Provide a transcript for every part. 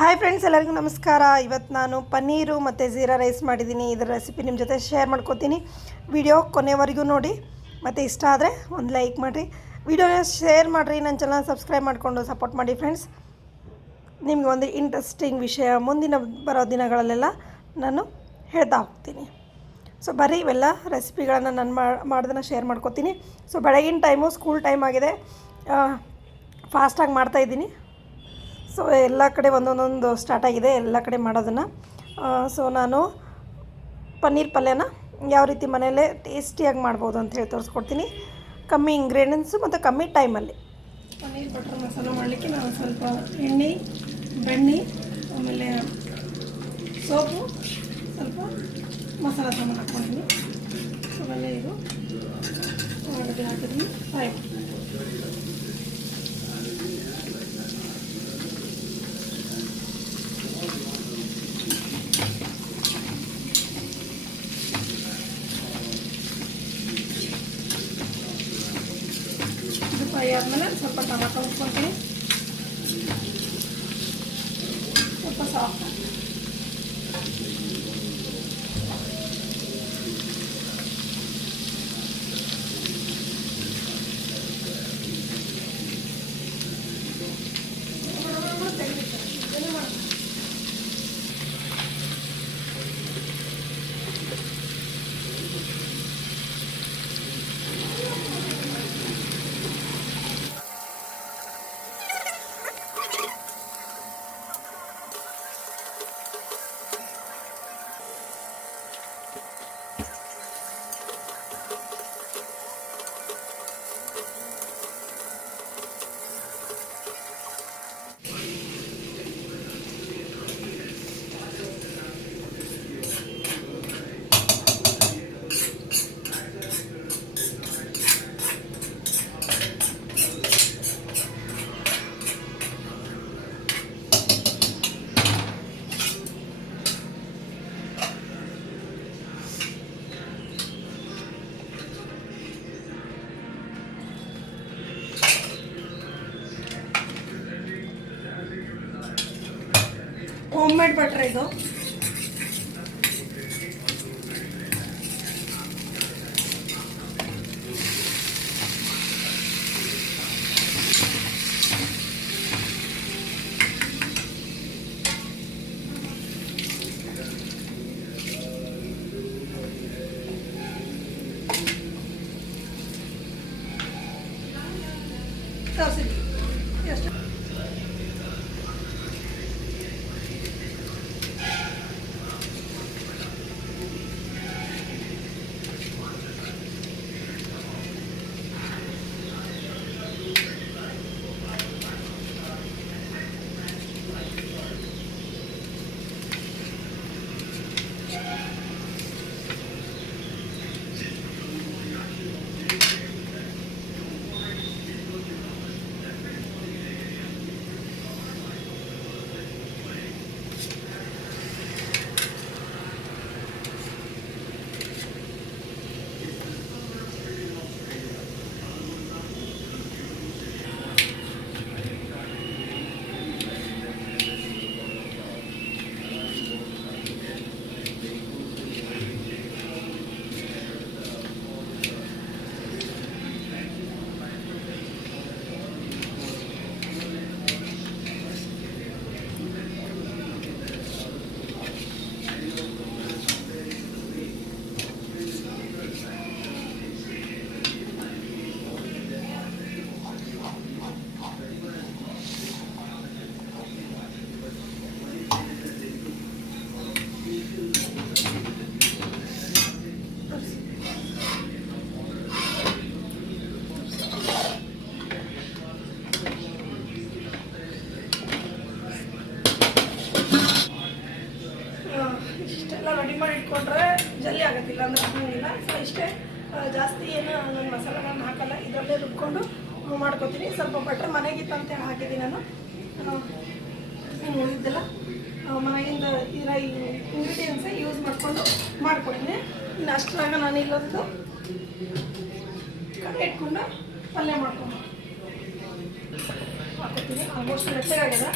Hi friends, ಎಲ್ಲರಿಗೂ ನಮಸ್ಕಾರ. ಇವತ್ತು ನಾನು ಪನ್ನೀರು ಮತ್ತು ಝೀರಾ ರೈಸ್ ಮಾಡಿದ್ದೀನಿ. ಇದರ ರೆಸಿಪಿ ನಿಮ್ಮ ಜೊತೆ ಶೇರ್ ಮಾಡ್ಕೋತೀನಿ. ವಿಡಿಯೋ ಕೊನೆವರೆಗೂ ನೋಡಿ ಮತ್ತು ಇಷ್ಟ ಆದರೆ ಒಂದು ಲೈಕ್ ಮಾಡಿರಿ, ವಿಡಿಯೋನ ಶೇರ್ ಮಾಡಿರಿ, ನನ್ನ ಚಾನಲ್ ಸಬ್ಸ್ಕ್ರೈಬ್ ಮಾಡಿಕೊಂಡು ಸಪೋರ್ಟ್ ಮಾಡಿ ಫ್ರೆಂಡ್ಸ್. ನಿಮಗೆ ಒಂದು ಇಂಟ್ರೆಸ್ಟಿಂಗ್ ವಿಷಯ ಮುಂದಿನ ಬರೋ ದಿನಗಳಲ್ಲೆಲ್ಲ ನಾನು ಹೇಳ್ತಾ ಹೋಗ್ತೀನಿ. ಸೊ ಬರೀ ಇವೆಲ್ಲ ರೆಸಿಪಿಗಳನ್ನು ನಾನು ಮಾಡೋದನ್ನು ಶೇರ್ ಮಾಡ್ಕೋತೀನಿ. ಸೊ ಬೆಳಗಿನ ಟೈಮು ಸ್ಕೂಲ್ ಟೈಮ್ ಆಗಿದೆ, ಫಾಸ್ಟಾಗಿ ಮಾಡ್ತಾಯಿದ್ದೀನಿ. ಸೊ ಎಲ್ಲ ಕಡೆ ಒಂದೊಂದೊಂದು ಸ್ಟಾರ್ಟ್ ಆಗಿದೆ ಎಲ್ಲ ಕಡೆ ಮಾಡೋದನ್ನು. ಸೊ ನಾನು ಪನ್ನೀರ್ ಪಲ್ಯನ ಯಾವ ರೀತಿ ಮನೆಯಲ್ಲೇ ಟೇಸ್ಟಿಯಾಗಿ ಮಾಡ್ಬೋದು ಅಂತ ಹೇಳಿ ತೋರಿಸ್ಕೊಡ್ತೀನಿ, ಕಮ್ಮಿ ಇಂಗ್ರೀಡಿಯೆಂಟ್ಸು ಮತ್ತು ಕಮ್ಮಿ ಟೈಮಲ್ಲಿ. ಪನ್ನೀರ್ ಬಟರ್ ಮಸಾಲ ಮಾಡಲಿಕ್ಕೆ ನಾನು ಸ್ವಲ್ಪ ಎಣ್ಣೆ, ಬೆಣ್ಣೆ, ಆಮೇಲೆ ಸೋಪು, ಸ್ವಲ್ಪ ಮಸಾಲ ಸಾಮಾನು ಹಾಕ್ಕೊಂಡಿದ್ದೀನಿ. ಆಮೇಲೆ ಇದು ಹಾಕಿದ್ದೀನಿ ಫ್ರೈ. ಫ್ರೈ ಆದಮೇಲೆ ಸ್ವಲ್ಪ ಟೊಮಾಟೊ ಉಟ್ಕೊಳ್ತೀನಿ, ಸ್ವಲ್ಪ ಸಾಫ್ಟ್. ಹೋಮ್ ಮೇಡ್ ಬಟ್ರ್ ಇದು. ಎಷ್ಟು ಇಷ್ಟೆಲ್ಲ ರೆಡಿ ಮಾಡಿ ಇಟ್ಕೊಂಡ್ರೆ ಜಲ್ದಿ ಆಗೋದಿಲ್ಲ ಅಂದರೆ ಇಲ್ಲ. ಸೊ ಇಷ್ಟೇ, ಜಾಸ್ತಿ ಏನು ನಾನು ಮಸಾಲೆಗಳನ್ನ ಹಾಕಲ್ಲ, ಇದರಲ್ಲೇ ರುಬ್ಕೊಂಡು ಮಾಡ್ಕೊತೀನಿ. ಸ್ವಲ್ಪ ಬಟ್ರ್ ಮನೆಗಿತ್ತು ಅಂತೇಳಿ ಹಾಕಿದ್ದೀನಿ ನಾನು. ಉಳಿದೆಲ್ಲ ಮನೆಯಿಂದ ಇರೋ ಇಂಗ್ರೀಡಿಯೆಂಟ್ಸೇ ಯೂಸ್ ಮಾಡಿಕೊಂಡು ಮಾಡ್ಕೊತೀನಿ. ಇನ್ನು ಅಷ್ಟರಾಗ ನಾನು ಇಲ್ಲೊಂದು ಕಡೆ ಇಟ್ಕೊಂಡು ಪಲ್ಯ ಮಾಡ್ಕೊಂಡು ಹಾಕೋತೀನಿ. ಆಲ್ಮೋಸ್ಟ್ ಮೆತ್ತಗಾಗಿದೆ.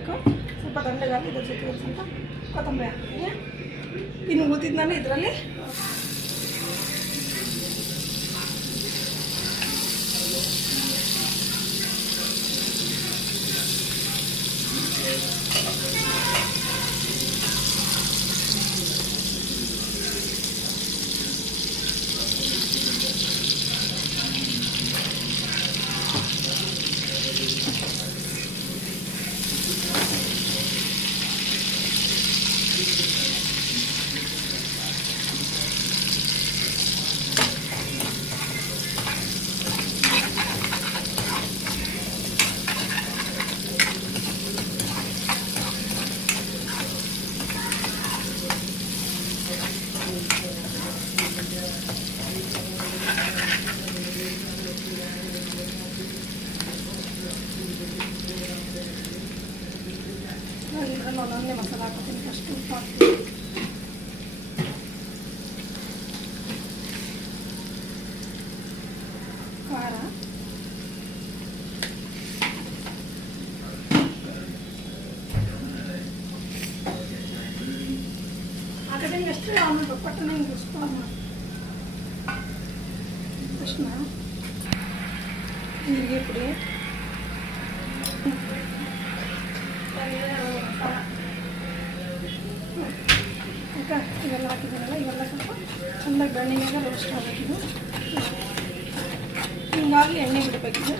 ಹಾಕೋಬೇಕು. ಸ್ವಲ್ಪ ತಣ್ಣಗಾಗಿ ಇದ್ರ ಜೊತೆ ಒಂದು ಸ್ವಲ್ಪ ಕೊತ್ತಂಬರಿ ಹಾಕ್ತೀನಿ. ಇನ್ನು ಉಳಿದಿದ್ದು ನಾನು ಇದರಲ್ಲಿ ಒಂದೊಂದೇ ಮಸಾಲೆ ಹಾಕೋತೀನಿ. ಫಸ್ಟ್ ಉಪ್ಪು ಹಾಕ್ತೀನಿ, ಖಾರ, ಆ ಕಡೆ ಎಷ್ಟು ಆಮೇಲೆ ಪಟ್ಟಣ ತಕ್ಷಣ ಜೀರಿಗೆ ಪುಡಿ, ಇವೆಲ್ಲ ಹಾಕಿದ್ದೀನಲ್ಲ, ಇವೆಲ್ಲ ಸ್ವಲ್ಪ ಚೆನ್ನಾಗಿ ಬೆಣ್ಣೆಯಾಗ ರೋಸ್ಟ್ ಆಗಬೇಕಿದು. ಹಿಂಗಾಗಿ ಎಣ್ಣೆ ಬಿಡಬೇಕಿದೆ.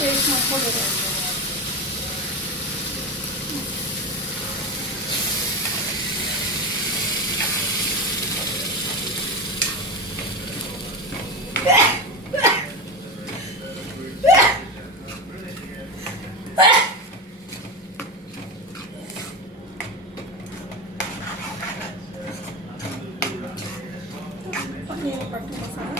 ಪೇಸ್ಟ್ ಮಾಡ್ಕೊಳ್ಬೋದು. ಪನ್ನೀರ್ ಬಟರ್ ಮಸಾಲ,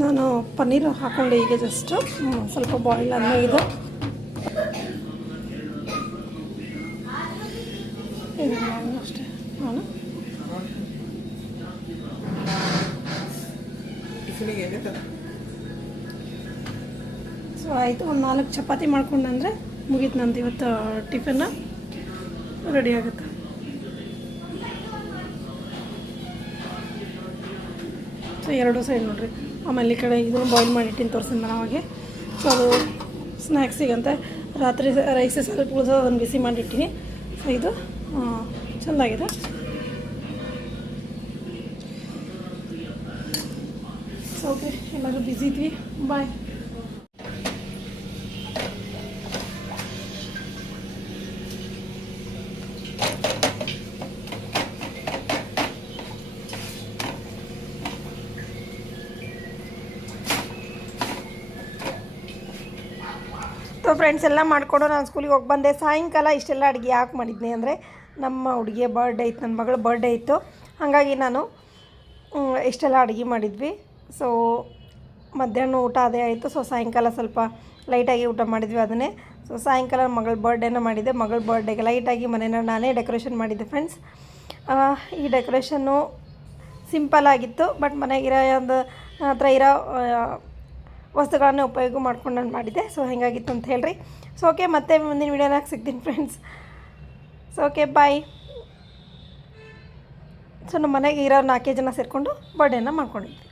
ನಾನು ಪನ್ನೀರ್ ಹಾಕ್ಕೊಂಡೆ ಈಗ ಜಸ್ಟ್ ಸ್ವಲ್ಪ ಬಾಯ್ಲ್ ಆದಮೇಲೆ ಇದು ಅಷ್ಟೇ. ನಾನು ಸೊ ಆಯಿತು, ಒಂದು 4 ಚಪಾತಿ ಮಾಡ್ಕೊಂಡಂದರೆ ಮುಗೀತು ನಂದು ಇವತ್ತು ಟಿಫಿನ್ ರೆಡಿ ಆಗುತ್ತೆ. ಸೊ 2 ಸೈಡ್ ನೋಡಿರಿ. ಆಮೇಲೆ ಈ ಕಡೆ ಇದನ್ನು ಬಾಯ್ಲ್ ಮಾಡಿಟ್ಟಿನಿ ತೋರಿಸಿದ ನಾನು ಅವಾಗೆ. ಸೊ ಅದು ಸ್ನ್ಯಾಕ್ಸಿಗಂತೆ ರಾತ್ರಿ ರೈಸ್ ಸ್ವಲ್ಪ ಉಳಿದು ಅದನ್ನು ಬಿಸಿ ಮಾಡಿಟ್ಟಿನಿ. ಸೊ ಇದು ಚೆಂದಾಗಿದೆ. ಸೊ ಓಕೆ, ಎಲ್ಲರೂ ಬ್ಯುಸಿ ಇದ್ವಿ. ಬಾಯ್. ಸೊ ಫ್ರೆಂಡ್ಸ್ ಎಲ್ಲ ಮಾಡಿಕೊಂಡು ನಾನು ಸ್ಕೂಲಿಗೆ ಹೋಗಿ ಬಂದೆ. ಸಾಯಂಕಾಲ ಇಷ್ಟೆಲ್ಲ ಅಡುಗೆ ಯಾಕೆ ಮಾಡಿದ್ನಿ ಅಂದರೆ ನಮ್ಮ ಹುಡುಗಿಯ ಬರ್ಡೇ ಇತ್ತು, ನನ್ನ ಮಗಳ ಬರ್ಡೇ ಇತ್ತು. ಹಾಗಾಗಿ ನಾನು ಇಷ್ಟೆಲ್ಲ ಅಡುಗೆ ಮಾಡಿದ್ವಿ. ಸೊ ಮಧ್ಯಾಹ್ನ ಊಟ ಅದೇ ಆಯಿತು. ಸೊ ಸಾಯಂಕಾಲ ಸ್ವಲ್ಪ ಲೈಟಾಗಿ ಊಟ ಮಾಡಿದ್ವಿ ಅದನ್ನೇ. ಸೊ ಸಾಯಂಕಾಲ ಮಗಳ ಬರ್ಡೇನ ಮಾಡಿದ್ದೆ. ಮಗಳ ಬರ್ಡೇಗೆ ಲೈಟಾಗಿ ಮನೇನ ನಾನೇ ಡೆಕೋರೇಷನ್ ಮಾಡಿದ್ದೆ ಫ್ರೆಂಡ್ಸ್. ಈ ಡೆಕೋರೇಷನ್ನು ಸಿಂಪಲ್ ಆಗಿತ್ತು, ಬಟ್ ಮನೆಗಿರೋ ಒಂದು ಹತ್ರ ಇರೋ ವಸ್ತುಗಳನ್ನೇ ಉಪಯೋಗ ಮಾಡ್ಕೊಂಡು ನಾನು ಮಾಡಿದ್ದೆ. ಸೊ ಹೇಗಾಗಿತ್ತು ಅಂತ ಹೇಳ್ರಿ. ಸೊ ಓಕೆ, ಮತ್ತೆ ಮುಂದಿನ ವೀಡಿಯೋನಾಗ ಸಿಗ್ತೀನಿ ಫ್ರೆಂಡ್ಸ್. ಸೊ ಓಕೆ, ಬಾಯ್. ಸೊ ನಮ್ಮ ಮನೆಗೆ ಇರೋ 4 ಜನ ಸೇರಿಕೊಂಡು ಬರ್ಡೇನ ಮಾಡ್ಕೊಂಡಿದ್ವಿ.